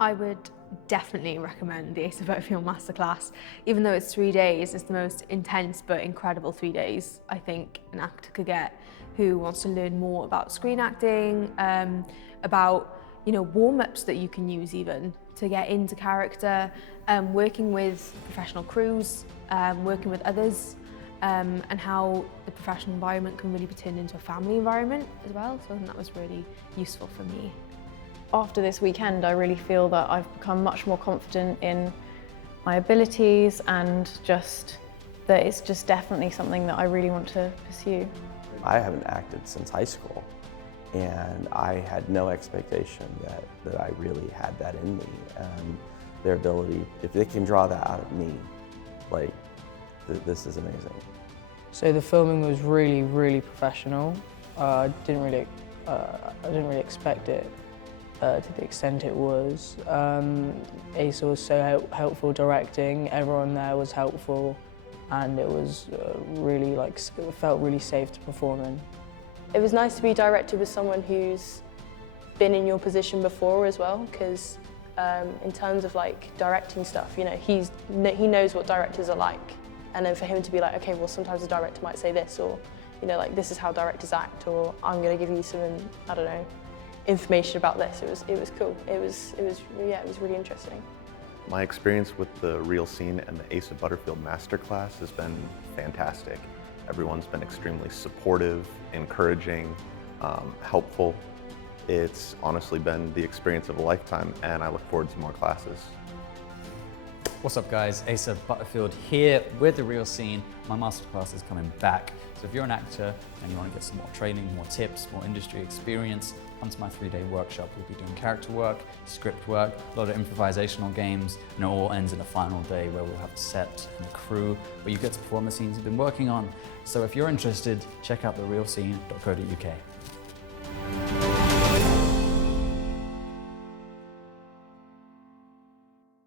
I would definitely recommend the Asa Butterfield Masterclass. Even though it's 3 days, it's the most intense but incredible 3 days I think an actor could get who wants to learn more about screen acting, about warm-ups that you can use even to get into character, working with professional crews, working with others, and how the professional environment can really be turned into a family environment as well. So I think that was really useful for me. After this weekend, I really feel that I've become much more confident in my abilities and just that it's just definitely something that I really want to pursue. I haven't acted since high school, and I had no expectation that I really had that in me. And their ability, if they can draw that out of me, like, this is amazing. So the filming was really, really professional. I didn't really expect it to the extent it was. Asa was so helpful directing. Everyone there was helpful, and it was really it felt really safe to perform in. It was nice to be directed with someone who's been in your position before as well, because in terms of directing stuff, he knows what directors are like, and then for him to be like, okay, well sometimes the director might say this, or this is how directors act, or I'm going to give you some, I don't know, information about this. It was cool. It was really interesting. My experience with the Real Scene and the Asa Butterfield Masterclass has been fantastic. Everyone's been extremely supportive, encouraging, helpful. It's honestly been the experience of a lifetime, and I look forward to more classes. What's up guys, Asa Butterfield here with The Real Scene. My masterclass is coming back. So if you're an actor and you want to get some more training, more tips, more industry experience, come to my 3-day workshop. We'll be doing character work, script work, a lot of improvisational games, and it all ends in a final day where we'll have a set and a crew where you get to perform the scenes you've been working on. So if you're interested, check out therealscene.co.uk.